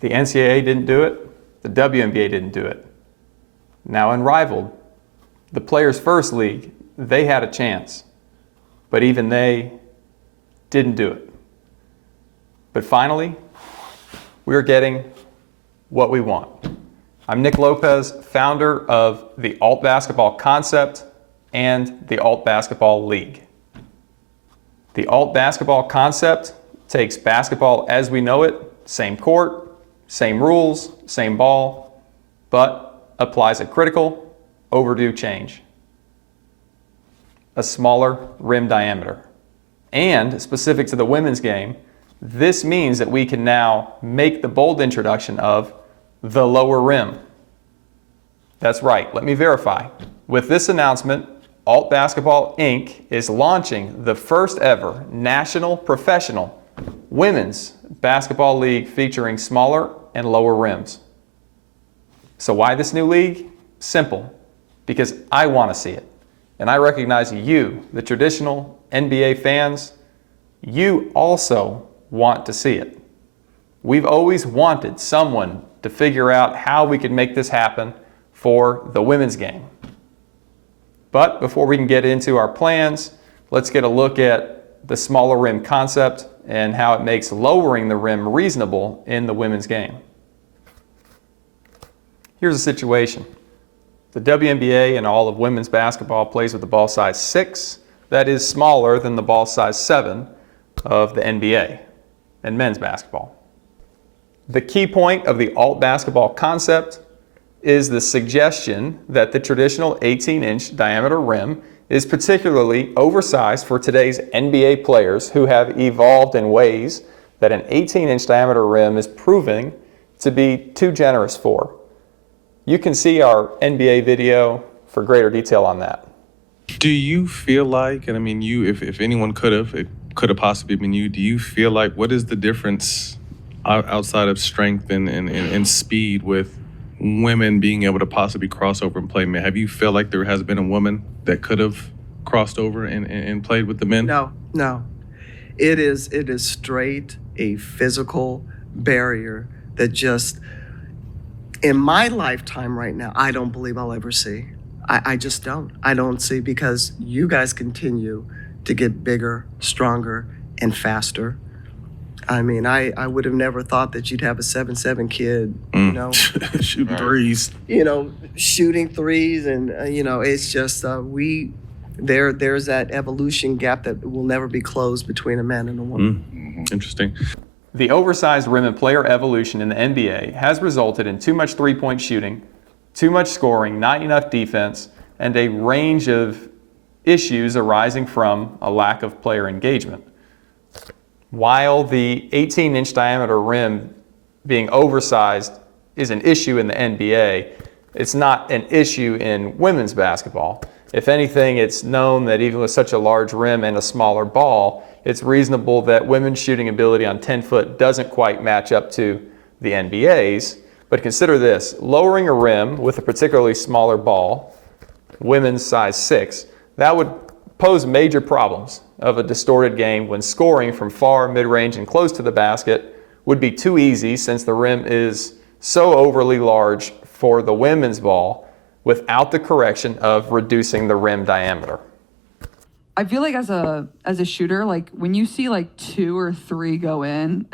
The NCAA didn't do it, the WNBA didn't do it. Now unrivaled, the Players First League, they had a chance, but even they didn't do it. But finally, we're getting what we want. I'm Nick Lopez, founder of the ALTbasketball concept and the ALTbasketball League. The ALTbasketball concept takes basketball as we know it, same court, same rules, same ball, but applies a critical, overdue change. A smaller rim diameter. And specific to the women's game, this means that we can now make the bold introduction of the lower rim. That's right, let me verify. With this announcement, ALTbasketball Inc. is launching the first ever national professional women's basketball league featuring smaller and lower rims. So why this new league? Simple, because I want to see it. And I recognize you, the traditional NBA fans, you also want to see it. We've always wanted someone to figure out how we could make this happen for the women's game. But before we can get into our plans, let's get a look at the smaller rim concept and how it makes lowering the rim reasonable in the women's game. Here's the situation. The WNBA and all of women's basketball plays with the ball size 6, that is smaller than the ball size 7 of the NBA and men's basketball. The key point of the ALTbasketball concept is the suggestion that the traditional 18-inch diameter rim is particularly oversized for today's NBA players who have evolved in ways that an 18-inch diameter rim is proving to be too generous for. You can see our NBA video for greater detail on that. Do you feel like, and I mean you, if anyone could have, it could have possibly been you, do you feel like, what is the difference outside of strength and speed with women being able to possibly cross over and play men? Have you felt like there has been a woman that could have crossed over and played with the men? No. It is straight a physical barrier that just, in my lifetime right now, I don't believe I'll ever see. I just don't. I don't see, because you guys continue to get bigger, stronger, and faster. I mean, I would have never thought that you'd have a 7'7" kid, you know, shooting threes. You know, shooting threes, and it's just there's that evolution gap that will never be closed between a man and a woman. Interesting. The oversized rim and player evolution in the NBA has resulted in too much three-point shooting, too much scoring, not enough defense, and a range of issues arising from a lack of player engagement. While the 18-inch diameter rim being oversized is an issue in the NBA, it's not an issue in women's basketball. If anything, it's known that even with such a large rim and a smaller ball, it's reasonable that women's shooting ability on 10-foot doesn't quite match up to the NBA's. But consider this, lowering a rim with a particularly smaller ball, women's size 6, that would pose major problems of a distorted game when scoring from far, mid-range, and close to the basket would be too easy since the rim is so overly large for the women's ball without the correction of reducing the rim diameter. I feel like as a shooter, like when you see like 2 or 3 go in,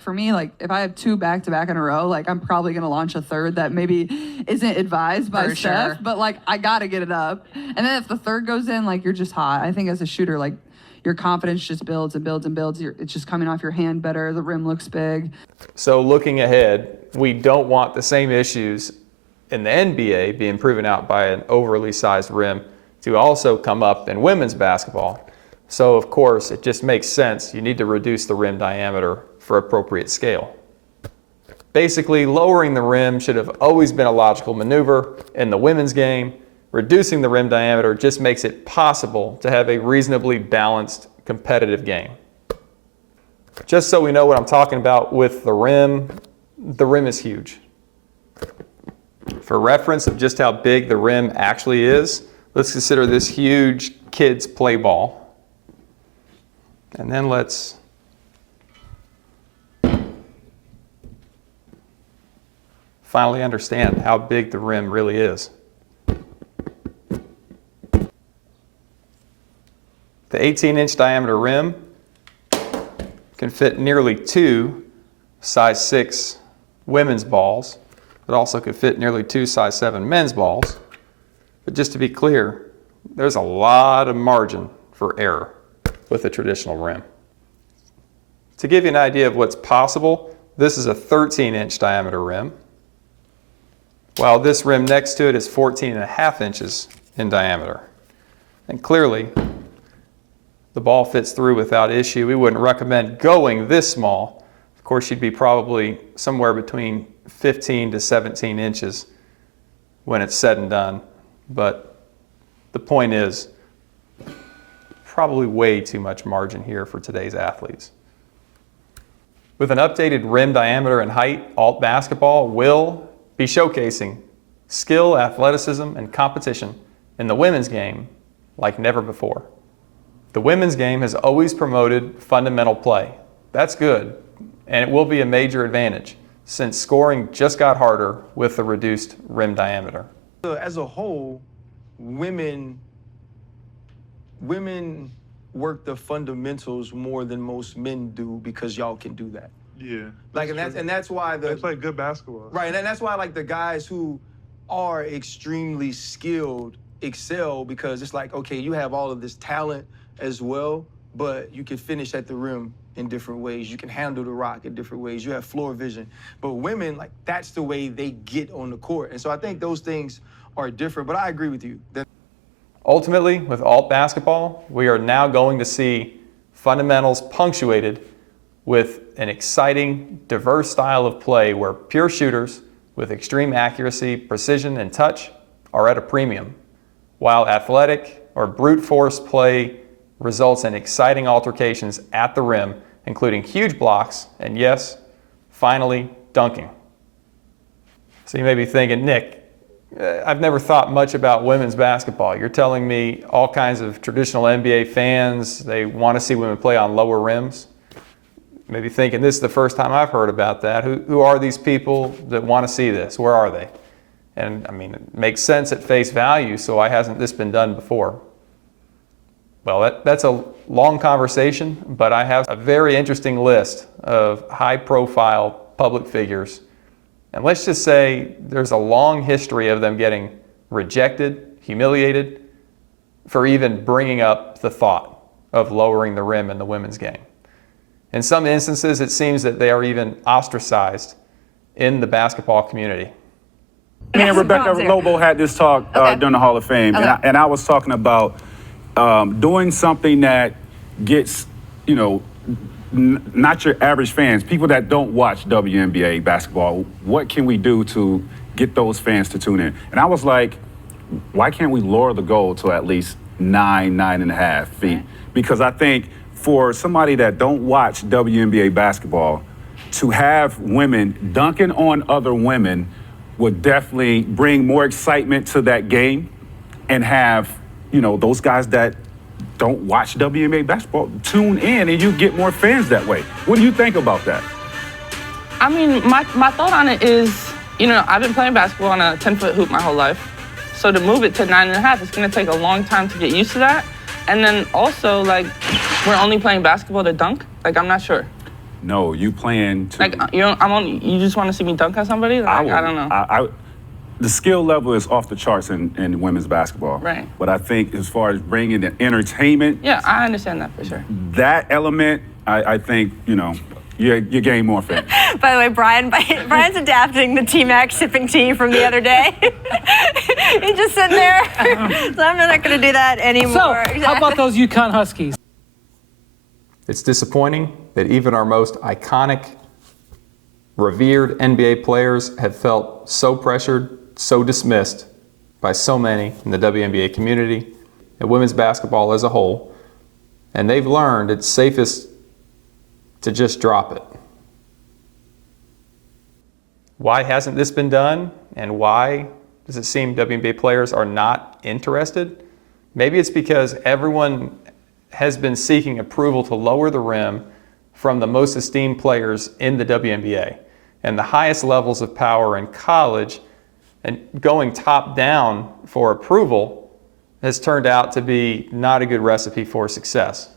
for me, like if I have 2 back-to-back in a row, like I'm probably gonna launch a third that maybe isn't advised by Steph, but like I gotta get it up. And then if the third goes in, like you're just hot. I think as a shooter, like your confidence just builds and builds and builds. It's just coming off your hand better. The rim looks big. So looking ahead, we don't want the same issues in the NBA being proven out by an overly sized rim to also come up in women's basketball. So of course, it just makes sense. You need to reduce the rim diameter for appropriate scale. Basically, lowering the rim should have always been a logical maneuver in the women's game. Reducing the rim diameter just makes it possible to have a reasonably balanced, competitive game. Just so we know what I'm talking about with the rim is huge. For reference of just how big the rim actually is, let's consider this huge kid's play ball. And then let's finally understand how big the rim really is. The 18-inch diameter rim can fit nearly 2 size 6 women's balls. It also could fit nearly 2 size 7 men's balls. But just to be clear, there's a lot of margin for error with a traditional rim. To give you an idea of what's possible, this is a 13-inch diameter rim, while this rim next to it is 14.5 inches in diameter. And clearly, the ball fits through without issue. We wouldn't recommend going this small. Of course, you'd be probably somewhere between 15 to 17 inches when it's said and done. But the point is, probably way too much margin here for today's athletes. With an updated rim diameter and height, ALTbasketball will be showcasing skill, athleticism, and competition in the women's game like never before. The women's game has always promoted fundamental play. That's good, and it will be a major advantage since scoring just got harder with the reduced rim diameter. As a whole, women work the fundamentals more than most men do because y'all can do that. Yeah. Like, and that's why They play good basketball. right, and that's why like the guys who are extremely skilled excel, because it's like, okay, you have all of this talent as well, but you can finish at the rim in different ways. You can handle the rock in different ways. You have floor vision. But women, like, that's the way they get on the court. And so I think those things are different, but I agree with you. Ultimately, with ALTbasketball, we are now going to see fundamentals punctuated with an exciting, diverse style of play where pure shooters with extreme accuracy, precision, and touch are at a premium, while athletic or brute force play results in exciting altercations at the rim, including huge blocks and, yes, finally, dunking. So you may be thinking, Nick, I've never thought much about women's basketball. You're telling me all kinds of traditional NBA fans, they want to see women play on lower rims? Maybe thinking this is the first time I've heard about that. Who are these people that want to see this? Where are they? And I mean, it makes sense at face value, so why hasn't this been done before? Well, that's a long conversation, but I have a very interesting list of high-profile public figures. And let's just say there's a long history of them getting rejected, humiliated, for even bringing up the thought of lowering the rim in the women's game. In some instances, it seems that they are even ostracized in the basketball community. Me and Rebecca Lobo had this talk during the Hall of Fame, and I was talking about doing something that gets, not your average fans, people that don't watch WNBA basketball. What can we do to get those fans to tune in? And I was like, why can't we lower the goal to at least 9.5 feet? Because I think for somebody that don't watch WNBA basketball, to have women dunking on other women would definitely bring more excitement to that game, and have, those guys that don't watch WNBA basketball tune in, and you get more fans that way. What do you think about that? I mean, my thought on it is, I've been playing basketball on a 10-foot hoop my whole life. So to move it to 9.5, it's going to take a long time to get used to that. And then also, we're only playing basketball to dunk? I'm not sure. No, you playing to... you just want to see me dunk on somebody? I don't know. The skill level is off the charts in women's basketball. Right. But I think as far as bringing the entertainment... Yeah, I understand that for sure. That element, I think, you gain more fans. By the way, Brian's adapting the T-Mac sipping tea from the other day. He's just sitting there. So I'm not going to do that anymore. So, how about those UConn Huskies? It's disappointing that even our most iconic, revered NBA players have felt so pressured, so dismissed by so many in the WNBA community and women's basketball as a whole, and they've learned it's safest to just drop it. Why hasn't this been done, and why does it seem WNBA players are not interested? Maybe it's because everyone has been seeking approval to lower the rim from the most esteemed players in the WNBA. and the highest levels of power in college, and going top down for approval has turned out to be not a good recipe for success.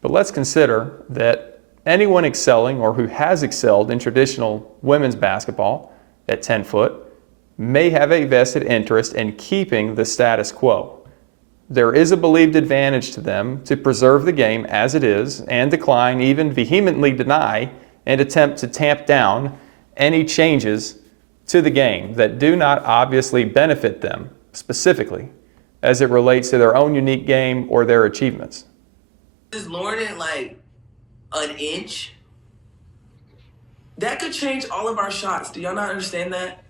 But let's consider that anyone excelling or who has excelled in traditional women's basketball at 10 foot may have a vested interest in keeping the status quo. There is a believed advantage to them to preserve the game as it is and decline, even vehemently deny, and attempt to tamp down any changes to the game that do not obviously benefit them specifically as it relates to their own unique game or their achievements. Just lowering it like an inch, that could change all of our shots. Do y'all not understand that?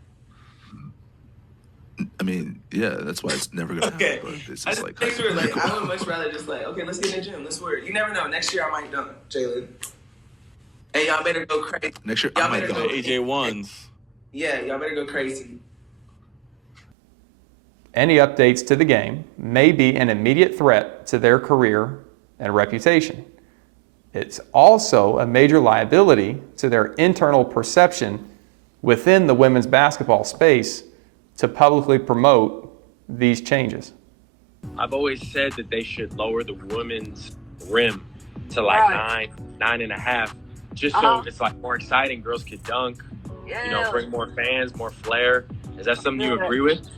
I mean, yeah, that's why it's never gonna Okay. happen. But it's I just just like make sure, like, I would much rather just like, okay, let's get in the gym. Let's work. You never know. Next year I might dunk, Jalen. Hey, y'all better go crazy. next year. Y'all I might better go. go. AJ1s. Yeah, y'all better go crazy. Any updates to the game may be an immediate threat to their career and reputation. It's also a major liability to their internal perception within the women's basketball space to publicly promote these changes. I've always said that they should lower the women's rim to like 9.5, just so it's like more exciting. Girls could dunk, you know, bring more fans, more flair. Is that something you agree with?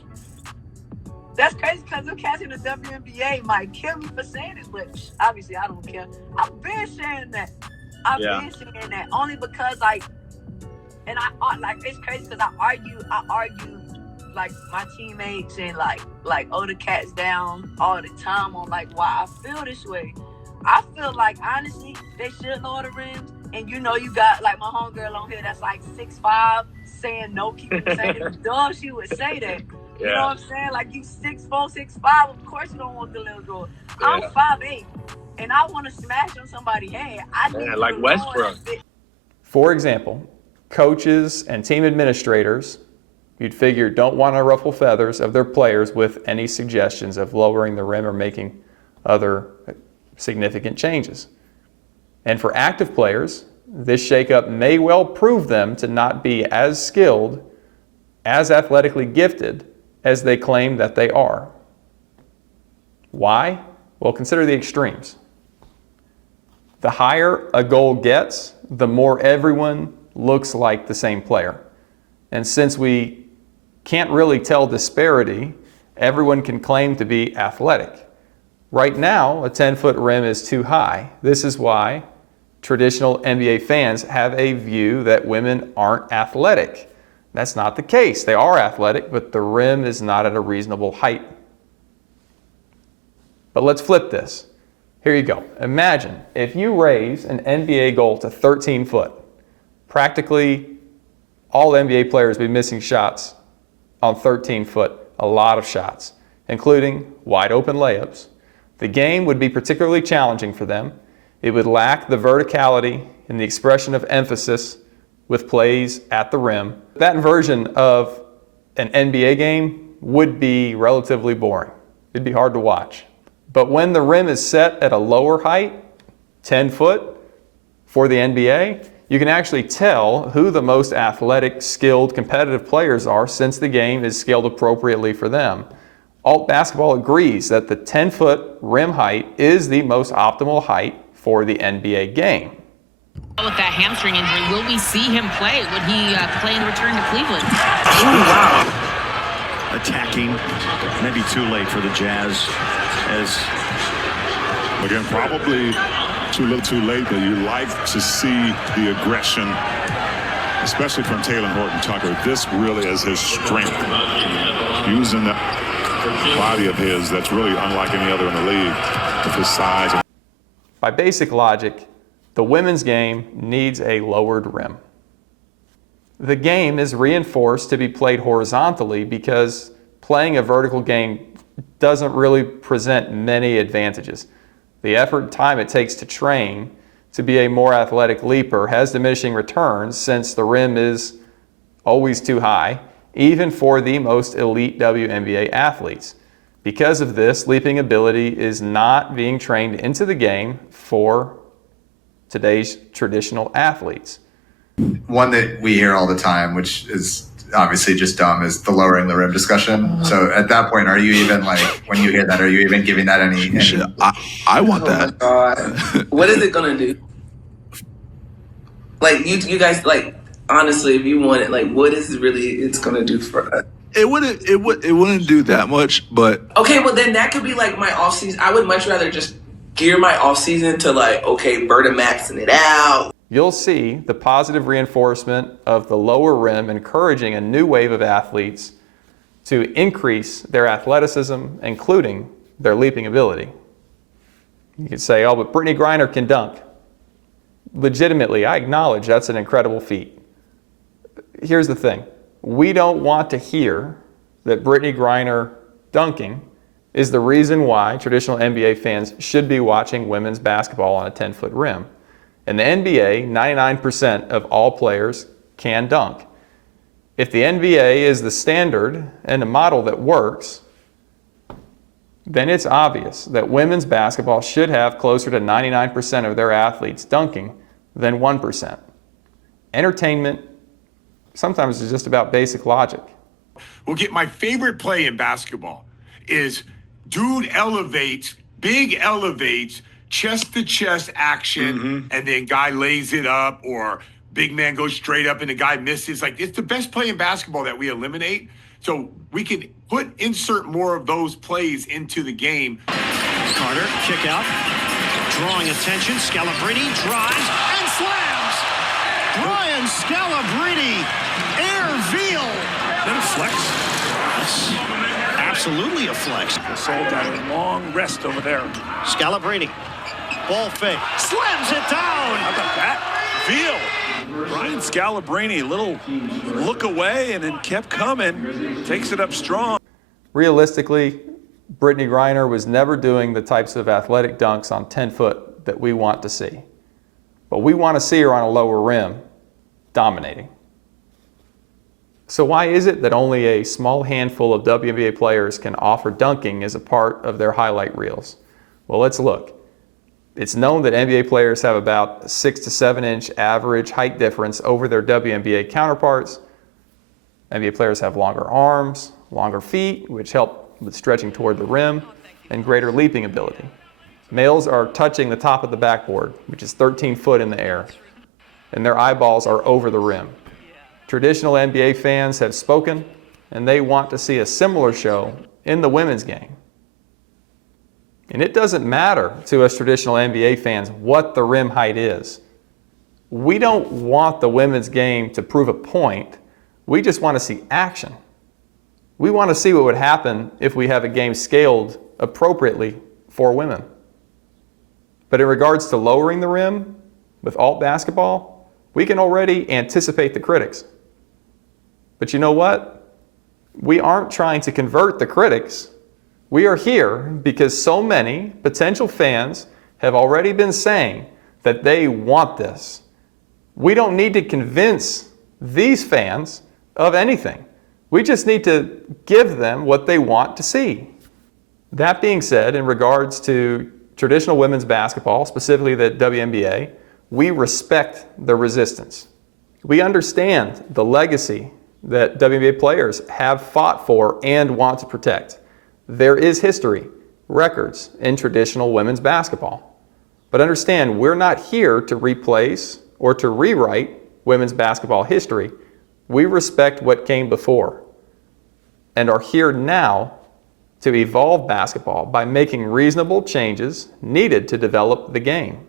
That's crazy because them cats in the WNBA might kill me for saying this, but obviously I don't care. I've been saying that. I've been saying that only because like it's crazy because I argue like my teammates and like oh the cat's down all the time on like why I feel this way. I feel like honestly they should lower the rims, and you know you got like my homegirl on here that's like 6'5" saying no, keep saying it. Dumb she would say that. You know what I'm saying? Like you 6'4", 6'5", of course you don't want the little girl. I'm 5'8", and I want to smash on somebody's head. I need like Westbrook. For example, coaches and team administrators, you'd figure, don't want to ruffle feathers of their players with any suggestions of lowering the rim or making other significant changes. And for active players, this shakeup may well prove them to not be as skilled, as athletically gifted as they claim that they are. Why? Well, consider the extremes. The higher a goal gets, the more everyone looks like the same player. And since we can't really tell disparity, everyone can claim to be athletic. Right now, a 10-foot rim is too high. This is why traditional NBA fans have a view that women aren't athletic. That's not the case. They are athletic, but the rim is not at a reasonable height. But let's flip this. Here you go. Imagine if you raise an NBA goal to 13 foot. Practically all NBA players would be missing shots on 13 foot, a lot of shots, including wide open layups. The game would be particularly challenging for them. It would lack the verticality and the expression of emphasis with plays at the rim. That version of an NBA game would be relatively boring. It'd be hard to watch. But when the rim is set at a lower height, 10 foot, for the NBA, you can actually tell who the most athletic, skilled, competitive players are since the game is scaled appropriately for them. ALTbasketball agrees that the 10-foot rim height is the most optimal height for the NBA game. With that hamstring injury, will we see him play? Would he play in return to Cleveland? Oh, wow. Attacking, maybe too late for the Jazz. As again, probably too little too late, but you like to see the aggression, especially from Taylor Horton-Tucker. This really is his strength, using the body of his that's really unlike any other in the league with his size. By basic logic, the women's game needs a lowered rim. The game is reinforced to be played horizontally because playing a vertical game doesn't really present many advantages. The effort and time it takes to train to be a more athletic leaper has diminishing returns since the rim is always too high, even for the most elite WNBA athletes. Because of this, leaping ability is not being trained into the game for today's traditional athletes. one that we hear all the time, which is obviously just dumb, is the lowering the rim discussion. So at that point, are you even like, when you hear that, are you even giving that any I want that. Oh my God. What is it gonna do? Like you guys, like, honestly, if you want it, like, what is it really it's gonna do for us? It wouldn't do that much, but Okay, well then that could be like my off season. I would much rather just gear my off season to like, okay, Berta maxing it out. You'll see the positive reinforcement of the lower rim encouraging a new wave of athletes to increase their athleticism, including their leaping ability. You could say, oh, but Brittany Griner can dunk. Legitimately, I acknowledge that's an incredible feat. Here's the thing. We don't want to hear that Brittany Griner dunking is the reason why traditional NBA fans should be watching women's basketball on a 10-foot rim. In the NBA, 99% of all players can dunk. If the NBA is the standard and the model that works, then it's obvious that women's basketball should have closer to 99% of their athletes dunking than 1%. Entertainment sometimes is just about basic logic. We'll get my favorite play in basketball is dude elevates, big elevates, chest to chest action, and then guy lays it up, or big man goes straight up and the guy misses. Like, it's the best play in basketball that we eliminate. So we can insert more of those plays into the game. Carter, kick out, drawing attention. Scalabrine drives and slams. Brian Scalabrine, air veal. Then a flex. Yes, absolutely a flex. Sold got a long rest over there. Scalabrine, ball fake, slams it down. How about that? Veal. Brian Scalabrine, a little look away and then kept coming. Takes it up strong. Realistically, Brittany Griner was never doing the types of athletic dunks on 10-foot that we want to see. But we want to see her on a lower rim, dominating. So why is it that only a small handful of WNBA players can offer dunking as a part of their highlight reels? Well, let's look. It's known that NBA players have about a 6 to 7 inch average height difference over their WNBA counterparts. NBA players have longer arms, longer feet, which help with stretching toward the rim, and greater leaping ability. Males are touching the top of the backboard, which is 13 foot in the air, and their eyeballs are over the rim. Traditional NBA fans have spoken, and they want to see a similar show in the women's game. And it doesn't matter to us traditional NBA fans what the rim height is. We don't want the women's game to prove a point. We just want to see action. We want to see what would happen if we have a game scaled appropriately for women. But in regards to lowering the rim with ALTbasketball, we can already anticipate the critics. But you know what? We aren't trying to convert the critics. We are here because so many potential fans have already been saying that they want this. We don't need to convince these fans of anything. We just need to give them what they want to see. That being said, in regards to traditional women's basketball, specifically the WNBA, we respect the resistance. We understand the legacy that WNBA players have fought for and want to protect. There is history, records in traditional women's basketball. But understand, we're not here to replace or to rewrite women's basketball history. We respect what came before and are here now to evolve basketball by making reasonable changes needed to develop the game.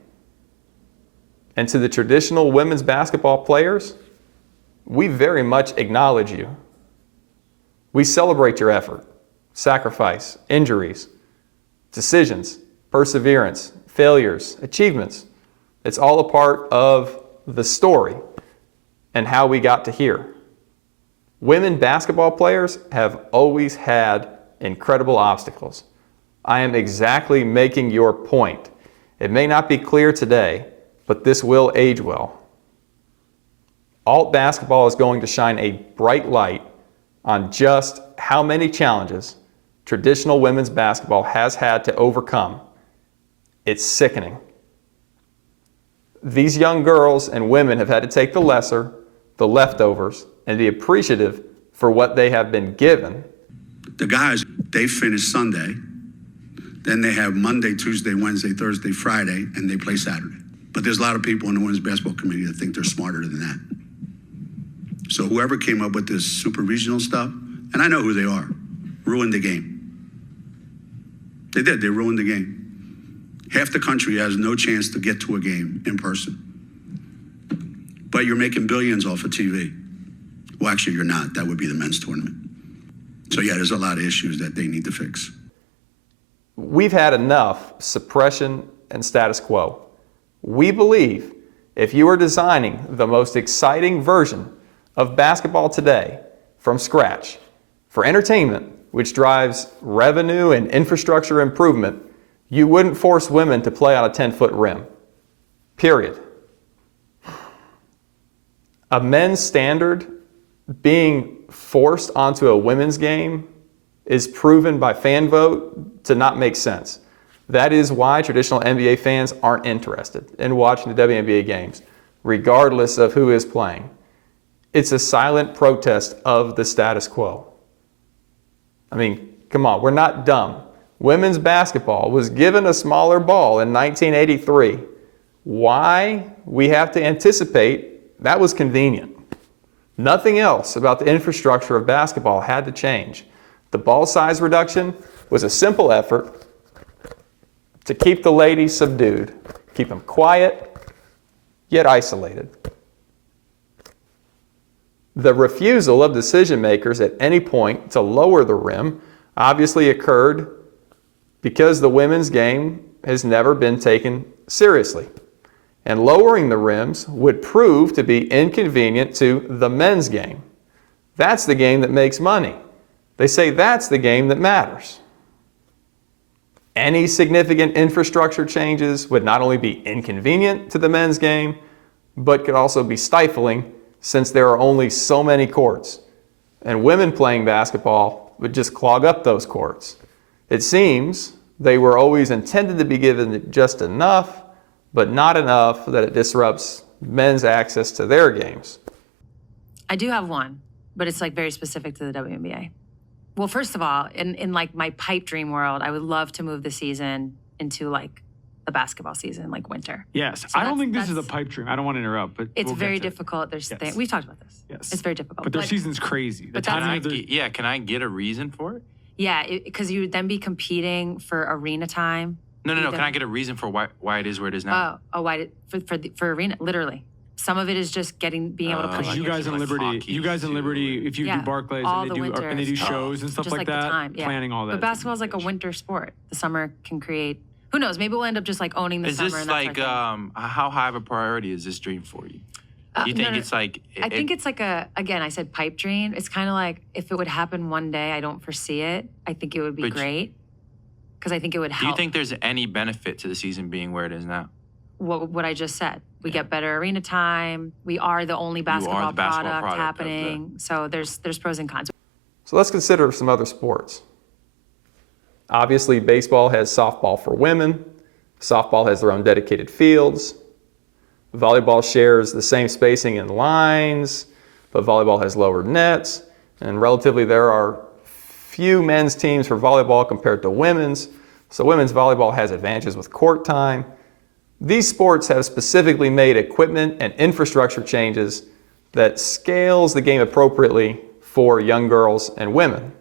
And to the traditional women's basketball players, we very much acknowledge you. We celebrate your effort, sacrifice, injuries, decisions, perseverance, failures, achievements. It's all a part of the story and how we got to here. Women basketball players have always had incredible obstacles. I am exactly making your point. It may not be clear today, but this will age well. ALTbasketball is going to shine a bright light on just how many challenges traditional women's basketball has had to overcome. It's sickening. These young girls and women have had to take the lesser the leftovers, and be appreciative for what they have been given. The guys, they finish Sunday, then they have Monday, Tuesday, Wednesday, Thursday, Friday, and they play Saturday. But there's a lot of people in the women's basketball committee that think they're smarter than that. So whoever came up with this super regional stuff, and I know who they are, ruined the game. They did, they ruined the game. Half the country has no chance to get to a game in person. But you're making billions off of TV. Well, actually, you're not. That would be the men's tournament. So yeah, there's a lot of issues that they need to fix. We've had enough suppression and status quo. We believe if you are designing the most exciting version of basketball today from scratch for entertainment, which drives revenue and infrastructure improvement, you wouldn't force women to play on a 10-foot rim. Period. A men's standard being forced onto a women's game is proven by fan vote to not make sense. That is why traditional NBA fans aren't interested in watching the WNBA games, regardless of who is playing. It's a silent protest of the status quo. I mean, come on, we're not dumb. Women's basketball was given a smaller ball in 1983. Why? We have to anticipate that was convenient. Nothing else about the infrastructure of basketball had to change. The ball size reduction was a simple effort to keep the ladies subdued, keep them quiet, yet isolated. The refusal of decision makers at any point to lower the rim obviously occurred because the women's game has never been taken seriously. And lowering the rims would prove to be inconvenient to the men's game. That's the game that makes money. They say that's the game that matters. Any significant infrastructure changes would not only be inconvenient to the men's game, but could also be stifling since there are only so many courts. And women playing basketball would just clog up those courts. It seems they were always intended to be given just enough, but not enough that it disrupts men's access to their games. I do have one, but it's like very specific to the WNBA. Well, first of all, in like my pipe dream world, I would love to move the season into like the basketball season, like winter. Yes, So I don't think this is a that's- pipe dream. I don't want to interrupt, but It's we'll very get to it. difficult. There's Yes. things, we've talked about this. Yes. It's very difficult. But their season's crazy. The but that's- timing of their- Yeah, can I get a reason for it? Yeah, because you would then be competing for arena time. No. You Can then- I get a reason for why it is where it is now? Why did for arena? Literally, some of it is just being able to play. Because you guys in Liberty, if you Yeah, do Barclays all and the they do winters. shows and stuff Just like the that, time, yeah. planning all that. But basketball is like a winter sport. The summer can create. Who knows? Maybe we'll end up just like owning the Is summer. this and that's like our thing. how high of a priority is this dream for you? You think No. it's like? I think it's like again, I said pipe dream. It's kind of like if it would happen one day, I don't foresee it. I think it would be But- great because I think it would Do help. you think there's any benefit to the season being where it is now? what I just said? We get better arena time. We are the only basketball, basketball product product of the- happening. So there's pros and cons. So let's consider some other sports. Obviously, baseball has softball for women. Softball has their own dedicated fields. Volleyball shares the same spacing in lines, but volleyball has lower nets. And relatively, there are few men's teams for volleyball compared to women's. So women's volleyball has advantages with court time. These sports have specifically made equipment and infrastructure changes that scales the game appropriately for young girls and women.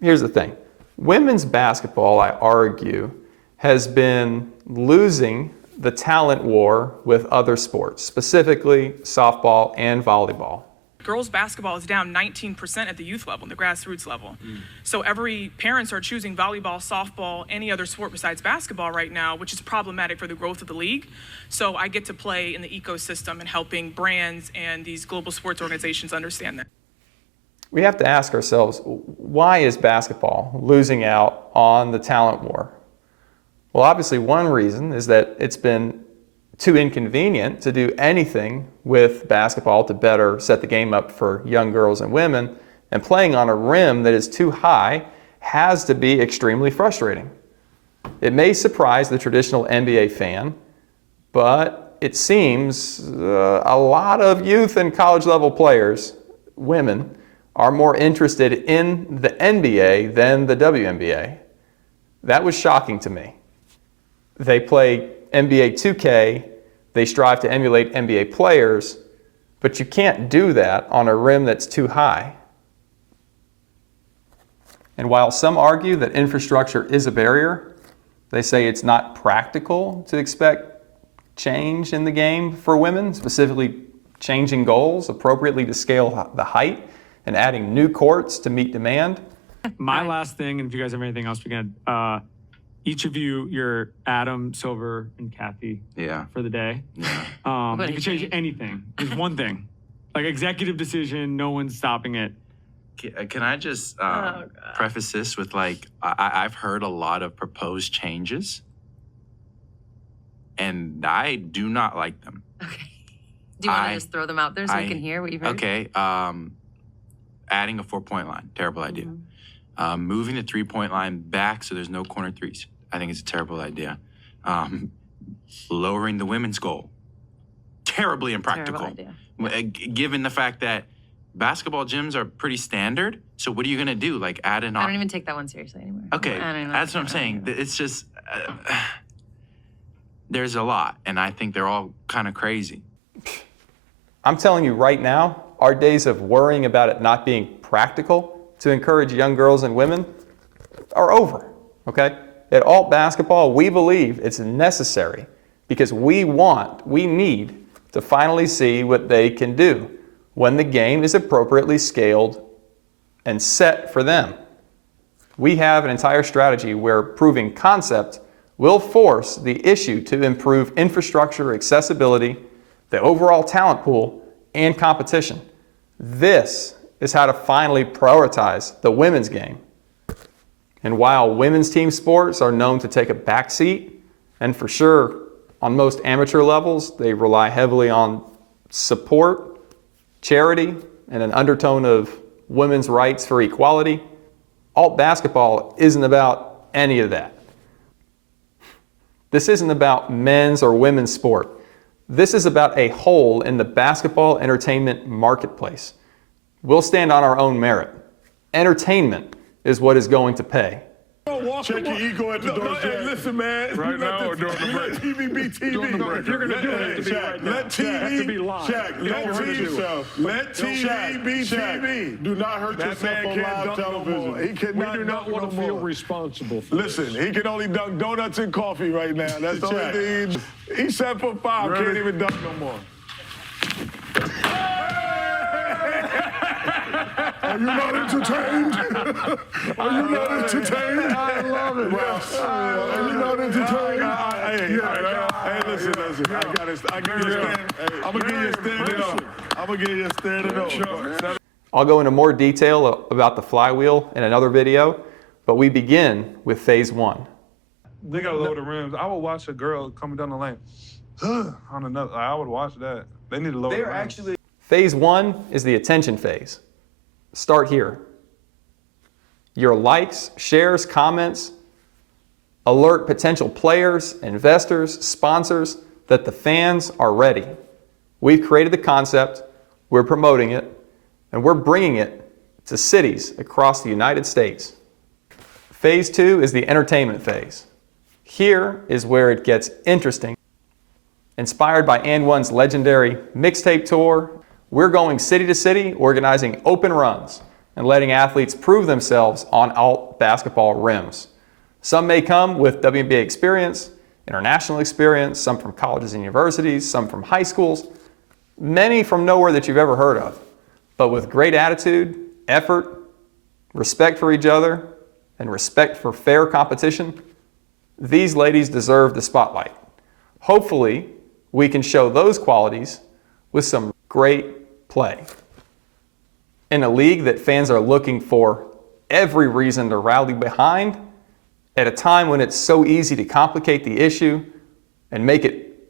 Here's the thing. Women's basketball, I argue, has been losing the talent war with other sports, specifically softball and volleyball. Girls basketball is down 19% at the youth level, the grassroots level. So parents are choosing volleyball, softball, any other sport besides basketball right now, which is problematic for the growth of the league. So I get to play in the ecosystem and helping brands and these global sports organizations understand that. We have to ask ourselves, why is basketball losing out on the talent war? Well, obviously one reason is that it's been too inconvenient to do anything with basketball to better set the game up for young girls and women, and playing on a rim that is too high has to be extremely frustrating. It may surprise the traditional NBA fan, but it seems a lot of youth and college level players, women, are more interested in the NBA than the WNBA. That was shocking to me. They play NBA 2K, they strive to emulate NBA players, but you can't do that on a rim that's too high. And while some argue that infrastructure is a barrier, they say it's not practical to expect change in the game for women, specifically changing goals appropriately to scale the height and adding new courts to meet demand. My last thing, and if you guys have anything else, we can each of you, you're Adam, Silver, and Cathy for the day. Yeah. You can change anything. Just one thing. Like executive decision, no one's stopping it. Can I just preface this with like, I've heard a lot of proposed changes, and I do not like them. Okay. Do you want to just throw them out there so we can hear what you've heard? Okay. Adding a 4-point line, terrible idea. Moving the 3-point line back so there's no corner threes. I think it's a terrible idea. Lowering the women's goal, terribly impractical. Terrible idea. Given the fact that basketball gyms are pretty standard, so what are you gonna do? Like add an? I don't even take that one seriously anymore. Okay, that's what I'm saying. It's just there's a lot, and I think they're all kind of crazy. I'm telling you right now, our days of worrying about it not being practical to encourage young girls and women are over, okay? At ALTbasketball, we believe it's necessary because we need to finally see what they can do when the game is appropriately scaled and set for them. We have an entire strategy where proving concept will force the issue to improve infrastructure, accessibility, the overall talent pool, and competition. This is how to finally prioritize the women's game. And while women's team sports are known to take a back seat, and for sure on most amateur levels, they rely heavily on support, charity, and an undertone of women's rights for equality, ALTbasketball isn't about any of that. This isn't about men's or women's sport. This is about a hole in the basketball entertainment marketplace. We'll stand on our own merit. Entertainment is what is going to pay. Check your ego at the door. Hey, listen, man. Right now or during the break? Let TV be TV. If you're going to do it, it has to be right now. Let TV be live. Let TV be TV. Do not hurt yourself on live television. He cannot. We do not want to feel responsible. Listen, he can only dunk donuts and coffee right now. That's the only thing. He's 7'5", can't even dunk no more. Are you not entertained? Are you not entertained? I love it. Are you not entertained? Hey, listen. I give you a stand. I'm going to give you a standing ovation. I'm going to give you a standing ovation. I'll go into more detail about the flywheel in another video, but we begin with phase 1. They got to lower the rims. I would watch a girl coming down the lane. On another, I would watch that. They need to lower the rims. Phase 1 is the attention phase. Start here. Your likes, shares, comments alert potential players, investors, sponsors that the fans are ready. We've created the concept, we're promoting it, and we're bringing it to cities across the United States. Phase 2 is the entertainment phase. Here is where it gets interesting. Inspired by And1's legendary mixtape tour, we're going city to city, organizing open runs and letting athletes prove themselves on ALTbasketball rims. Some may come with WNBA experience, international experience, some from colleges and universities, some from high schools, many from nowhere that you've ever heard of. But with great attitude, effort, respect for each other, and respect for fair competition, these ladies deserve the spotlight. Hopefully, we can show those qualities with some great play. In a league that fans are looking for every reason to rally behind, at a time when it's so easy to complicate the issue and make it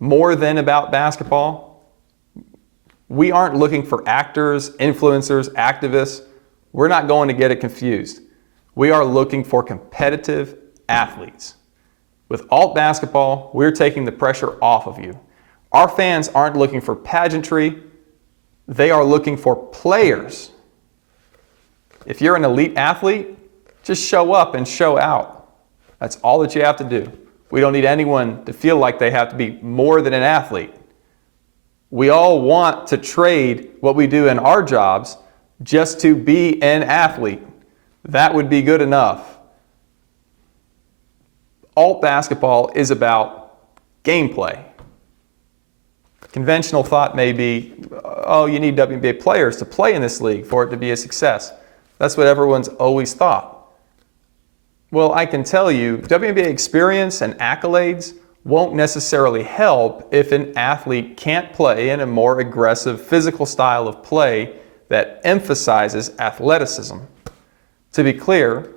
more than about basketball, we aren't looking for actors, influencers, activists. We're not going to get it confused. We are looking for competitive athletes. With ALTbasketball, we're taking the pressure off of you. Our fans aren't looking for pageantry. They are looking for players. If you're an elite athlete, just show up and show out. That's all that you have to do. We don't need anyone to feel like they have to be more than an athlete. We all want to trade what we do in our jobs just to be an athlete. That would be good enough. Alt basketball is about gameplay. Conventional thought may be, oh, you need WNBA players to play in this league for it to be a success. That's what everyone's always thought. Well, I can tell you, WNBA experience and accolades won't necessarily help if an athlete can't play in a more aggressive physical style of play that emphasizes athleticism. To be clear,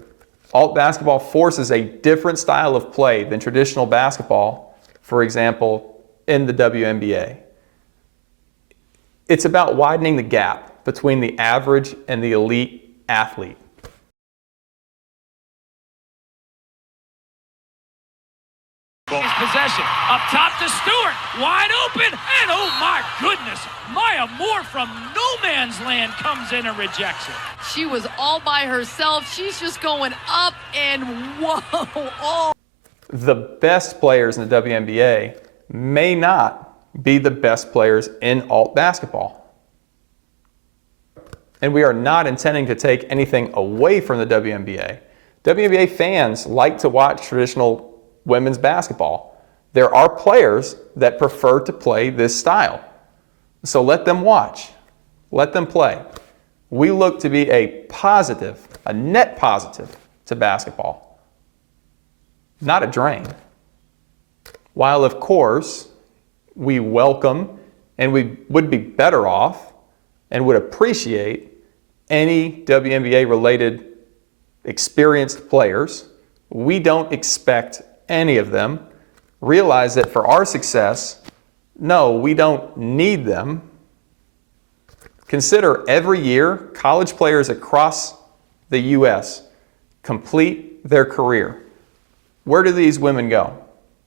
alt basketball forces a different style of play than traditional basketball, for example, in the WNBA. It's about widening the gap between the average and the elite athlete. Possession up top to Stewart, wide open, and oh my goodness, Maya Moore from no man's land comes in and rejects it. She was all by herself. She's just going up and whoa. Oh. The best players in the WNBA may not be the best players in alt basketball. And we are not intending to take anything away from the WNBA. WNBA fans like to watch traditional women's basketball. There are players that prefer to play this style. So let them watch. Let them play. We look to be a positive, a net positive to basketball, not a drain. While, of course, we welcome and we would be better off and would appreciate any WNBA-related experienced players, we don't expect any of them. Realize that for our success, no, we don't need them. Consider every year college players across the U.S. complete their career. Where do these women go?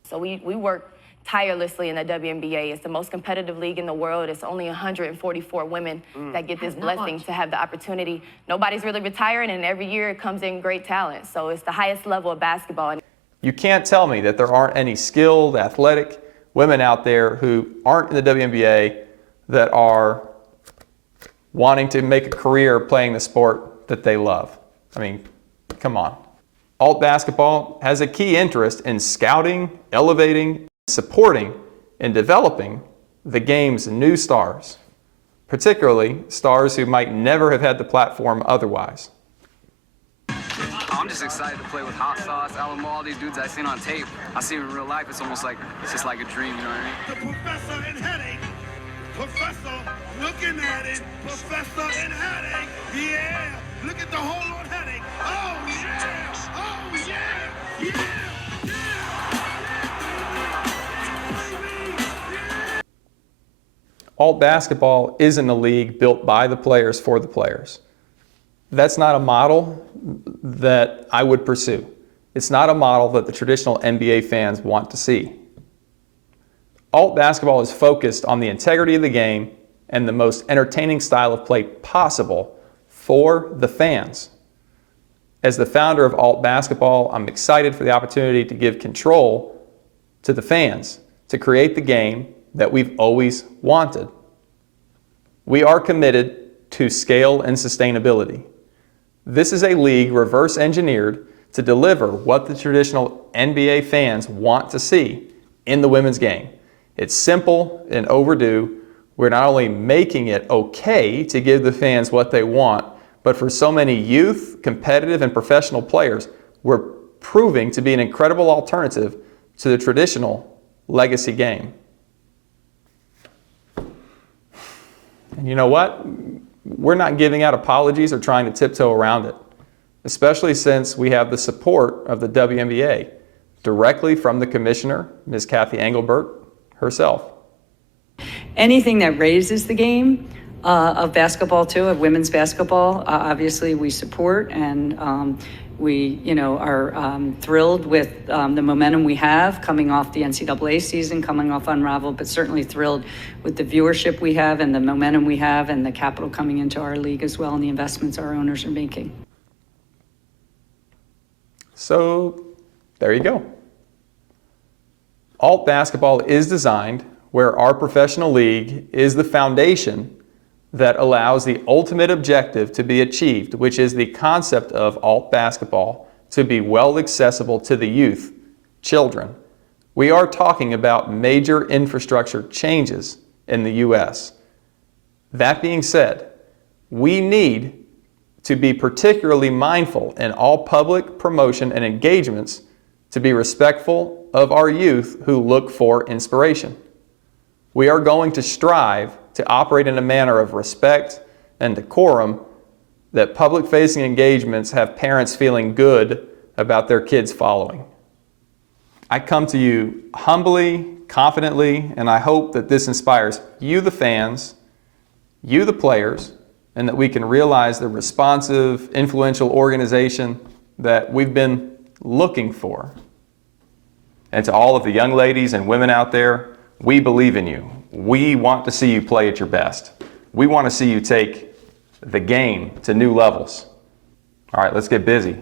So we work tirelessly in the WNBA. It's the most competitive league in the world. It's only 144 women that get this blessing to have the opportunity. Nobody's really retiring, and every year it comes in great talent. So it's the highest level of basketball. You can't tell me that there aren't any skilled, athletic women out there who aren't in the WNBA that are wanting to make a career playing the sport that they love. I mean, come on. Alt basketball has a key interest in scouting, elevating, supporting, and developing the game's new stars, particularly stars who might never have had the platform otherwise. I'm just excited to play with Hot Sauce, Alamo, all these dudes I've seen on tape. I see them in real life. It's almost like, it's just like a dream, you know what I mean? The professor in headache. Professor looking at it. Professor in headache. Yeah. Look at the hole on headache. Oh, yeah. Oh, yeah. Yeah. Alt basketball isn't a league built by the players for the players. That's not a model that I would pursue. It's not a model that the traditional NBA fans want to see. Alt basketball is focused on the integrity of the game and the most entertaining style of play possible for the fans. As the founder of Alt basketball, I'm excited for the opportunity to give control to the fans to create the game that we've always wanted. We are committed to scale and sustainability. This is a league reverse engineered to deliver what the traditional NBA fans want to see in the women's game. It's simple and overdue. We're not only making it okay to give the fans what they want, but for so many youth, competitive, and professional players, we're proving to be an incredible alternative to the traditional legacy game. And you know what? We're not giving out apologies or trying to tiptoe around it, especially since we have the support of the WNBA directly from the commissioner, Ms. Cathy Engelbert herself. Anything that raises the game of basketball too, of women's basketball, obviously we support, and We, are thrilled with the momentum we have coming off the NCAA season, coming off Unravel, but certainly thrilled with the viewership we have and the momentum we have and the capital coming into our league as well and the investments our owners are making. So there you go. ALTbasketball is designed where our professional league is the foundation that allows the ultimate objective to be achieved, which is the concept of ALTbasketball to be well accessible to the youth, children. We are talking about major infrastructure changes in the U.S. That being said, we need to be particularly mindful in all public promotion and engagements to be respectful of our youth who look for inspiration. We are going to strive to operate in a manner of respect and decorum that public-facing engagements have parents feeling good about their kids following. I come to you humbly, confidently, and I hope that this inspires you, the fans, you, the players, and that we can realize the responsive, influential organization that we've been looking for. And to all of the young ladies and women out there, we believe in you. We want to see you play at your best. We want to see you take the game to new levels. All right, let's get busy.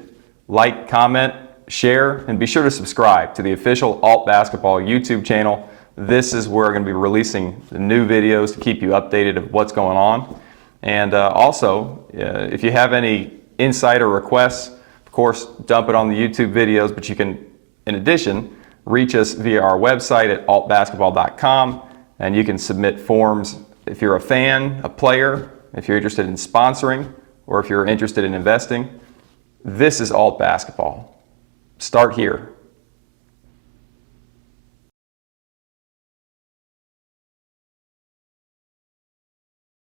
Like, comment, share, and be sure to subscribe to the official ALTbasketball YouTube channel. This is where we're going to be releasing the new videos to keep you updated of what's going on. And also, if you have any insight or requests, of course, dump it on the YouTube videos, but you can, in addition, reach us via our website at altbasketball.com, and you can submit forms if you're a fan, a player, if you're interested in sponsoring, or if you're interested in investing. This is ALTbasketball. Start here.